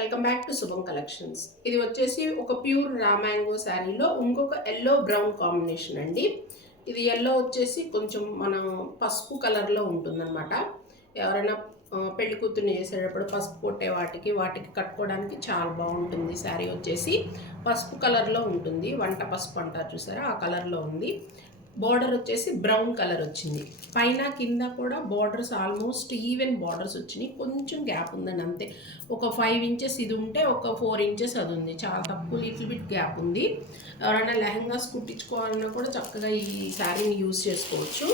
Welcome back to శుభం collections. ఇది వచ్చేసి ఒక ప్యూర్ రా మ్యాంగో శారీలో ఇంకొక ఎల్లో బ్రౌన్ కాంబినేషన్ అండి. ఇది ఎల్లో వచ్చేసి కొంచెం మన పసుపు కలర్లో ఉంటుందన్నమాట. ఎవరైనా పెళ్లి కూతుర్ని చేసేటప్పుడు పసుపు కొట్టే వాటికి కట్టుకోవడానికి చాలా బాగుంటుంది. శారీ వచ్చేసి పసుపు కలర్లో ఉంటుంది. వంట పసుపు అంటారు చూసారా, ఆ కలర్లో ఉంది. బార్డర్ వచ్చేసి బ్రౌన్ కలర్ వచ్చింది. పైన కింద కూడా బార్డర్స్ ఆల్మోస్ట్ ఈవెన్ బార్డర్స్ వచ్చినాయి. కొంచెం గ్యాప్ ఉందండి అంతే. ఒక 5 ఇంచెస్ ఇది ఉంటే ఒక 4 ఇంచెస్ అది ఉంది. చాలా తక్కువ, లిటిల్ బిట్ గ్యాప్ ఉంది. ఎవరైనా లెహంగాస్ కుట్టించుకోవాలన్నా కూడా చక్కగా ఈ శారీని యూజ్ చేసుకోవచ్చు.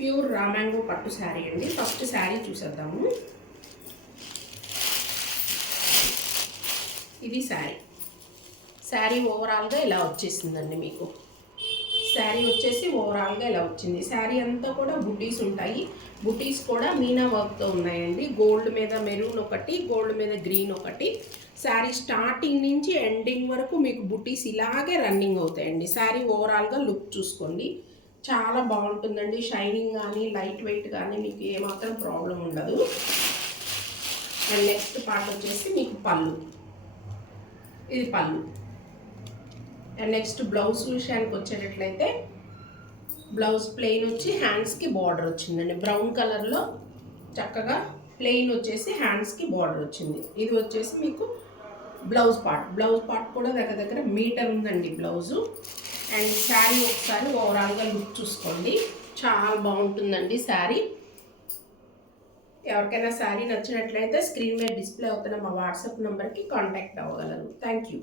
ప్యూర్ రా మ్యాంగో పట్టు శారీ అండి. ఫస్ట్ శారీ చూసేద్దాము. ఇది శారీ ఓవరాల్గా ఇలా వచ్చేసిందండి. మీకు శారీ వచ్చేసి ఓవరాల్గా ఇలా వచ్చింది. శారీ అంతా కూడా బుటీస్ ఉంటాయి. బుటీస్ కూడా మీనా వర్క్తో ఉన్నాయండి. గోల్డ్ మీద మెరూన్ ఒకటి, గోల్డ్ మీద గ్రీన్ ఒకటి. శారీ స్టార్టింగ్ నుంచి ఎండింగ్ వరకు మీకు బుటీస్ ఇలాగే రన్నింగ్ అవుతాయండి. శారీ ఓవరాల్గా లుక్ చూసుకోండి, చాలా బాగుంటుందండి. షైనింగ్ కానీ లైట్ వెయిట్ కానీ మీకు ఏమాత్రం ప్రాబ్లం ఉండదు. అండ్ నెక్స్ట్ పార్ట్ వచ్చేసి మీకు పళ్ళు. ఇది పళ్ళు. అండ్ నెక్స్ట్ బ్లౌజ్ విషయానికి వచ్చేటట్లయితే బ్లౌజ్ ప్లెయిన్ వచ్చి హ్యాండ్స్కి బార్డర్ వచ్చిందండి. బ్రౌన్ కలర్లో చక్కగా ప్లెయిన్ వచ్చేసి హ్యాండ్స్కి బార్డర్ వచ్చింది. ఇది వచ్చేసి మీకు బ్లౌజ్ పార్ట్ కూడా దగ్గర మీటర్ ఉందండి బ్లౌజు. అండ్ శారీ ఒకసారి ఓవరాల్గా లుక్ చూసుకోండి, చాలా బాగుంటుందండి శారీ. ఎవరికైనా శారీ నచ్చినట్లయితే స్క్రీన్ మీద డిస్ప్లే అవుతున్న మా వాట్సాప్ నెంబర్కి కాంటాక్ట్ అవ్వగలరు. Thank you.